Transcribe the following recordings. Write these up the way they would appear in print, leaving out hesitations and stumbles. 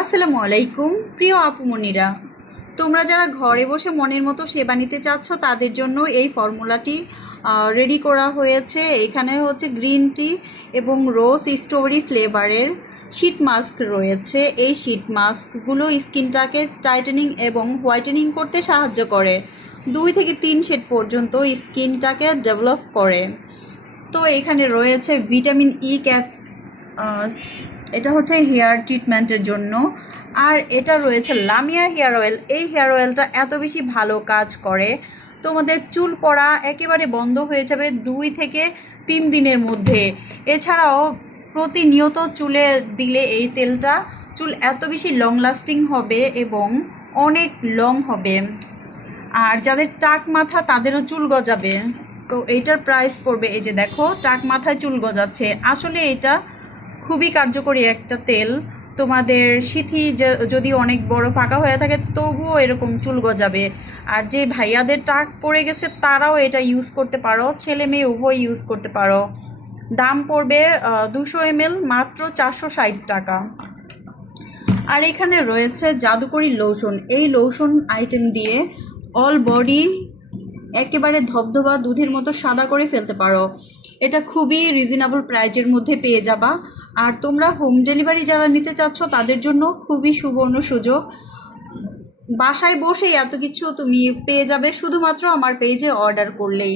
আসসালামু আলাইকুম প্রিয় আপুমনিরা, তোমরা যারা ঘরে বসে মনের মতো সেবা নিতে চাচ্ছ তাদের জন্য এই ফর্মুলাটি রেডি করা হয়েছে। এখানে হচ্ছে গ্রিন টি এবং রোজ স্ট্রবেরি ফ্লেভারের শীট মাস্ক রয়েছে। এই শীট মাস্কগুলো স্কিনটাকে টাইটেনিং এবং হোয়াইটেনিং করতে সাহায্য করে, 2 থেকে 3 শেড পর্যন্ত স্কিনটাকে ডেভেলপ করে। তো এখানে রয়েছে ভিটামিন ই ক্যাপস, এটা হচ্ছে হেয়ার ট্রিটমেন্টের জন্য। আর এটা রয়েছে লামিয়া হেয়ার অয়েল। এই হেয়ার অয়েলটা এত বেশি ভালো কাজ করে, তোমাদের চুল পড়া একেবারে বন্ধ হয়ে যাবে 2 থেকে 3 দিনের মধ্যে। এছাড়াও প্রতিনিয়ত চুলে দিলে এই তেলটা চুল এত বেশি লং লাস্টিং হবে এবং অনেক লং হবে। আর যাদের টাক মাথা তাদেরও চুল গজাবে। তো এইটার প্রাইস পড়বে, এই যে দেখো টাক মাথায় চুল গজাচ্ছে, আসলে এটা খুবই কার্যকরী একটা তেল। তোমাদের সিথি যদি অনেক বড় ফাঁকা হয়ে থাকে তবুও এরকম চুল গজাবে। আর যে ভাইয়াদের টাক পড়ে গেছে তারাও এটা ইউজ করতে পারো, ছেলে মেয়ে উভয় ইউজ করতে পারো। দাম পড়বে 200 ml মাত্র 460 টাকা। আর এখানে রয়েছে জাদুকরি লোশন। এই লোশন আইটেম দিয়ে অল বডি একেবারে ধবধবা দুধের মতো সাদা করে ফেলতে পারো। এটা খুবই রিজনেবল প্রাইজের মধ্যে পেয়ে যাবা। আর তোমরা হোম ডেলিভারি যারা নিতে চাচ্ছ তাদের জন্য খুবই সুবর্ণ সুযোগ, বাসায় বসেই এত কিছু তুমি পেয়ে যাবে শুধুমাত্র আমার পেজে অর্ডার করলেই।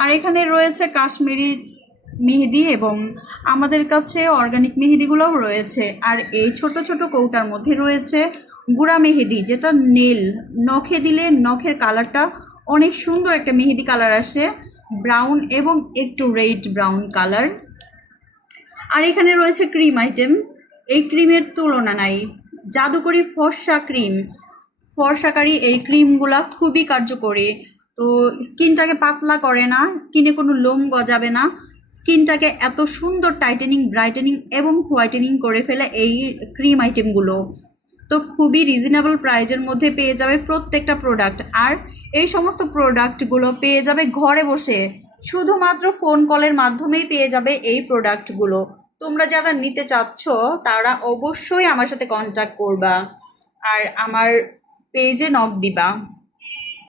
আর এখানে রয়েছে কাশ্মীরি মেহেদি এবং আমাদের কাছে অর্গানিক মেহেদিগুলোও রয়েছে। আর এই ছোট ছোট কৌটার মধ্যে রয়েছে গুঁড়া মেহেদি, যেটা নখে দিলে নখের কালারটা অনেক সুন্দর একটা মেহেদি কালার আসে, ব্রাউন এবং একটু রেড ব্রাউন কালার। আর এখানে রয়েছে ক্রিম আইটেম। এই ক্রিমের তুলনা নাই, জাদুকরি ফর্সা ক্রিম। ফর্সাকারী এই ক্রিমগুলা খুবই কার্যকরী। তো স্কিনটাকে পাতলা করে না, স্কিনে কোনো লোম গজাবে না, স্কিনটাকে এত সুন্দর টাইটেনিং, ব্রাইটেনিং এবং হোয়াইটেনিং করে ফেলে এই ক্রিম আইটেমগুলো। তো খুবই রিজনেবল প্রাইজের মধ্যে পেয়ে যাবে প্রত্যেকটা প্রোডাক্ট। আর এই সমস্ত প্রোডাক্টগুলো পেয়ে যাবে ঘরে বসে, শুধুমাত্র ফোন কলের মাধ্যমেই পেয়ে যাবে এই প্রোডাক্টগুলো। তোমরা যারা নিতে চাচ্ছ তারা অবশ্যই আমার সাথে কন্ট্যাক্ট করবা আর আমার পেজে নক দিবা।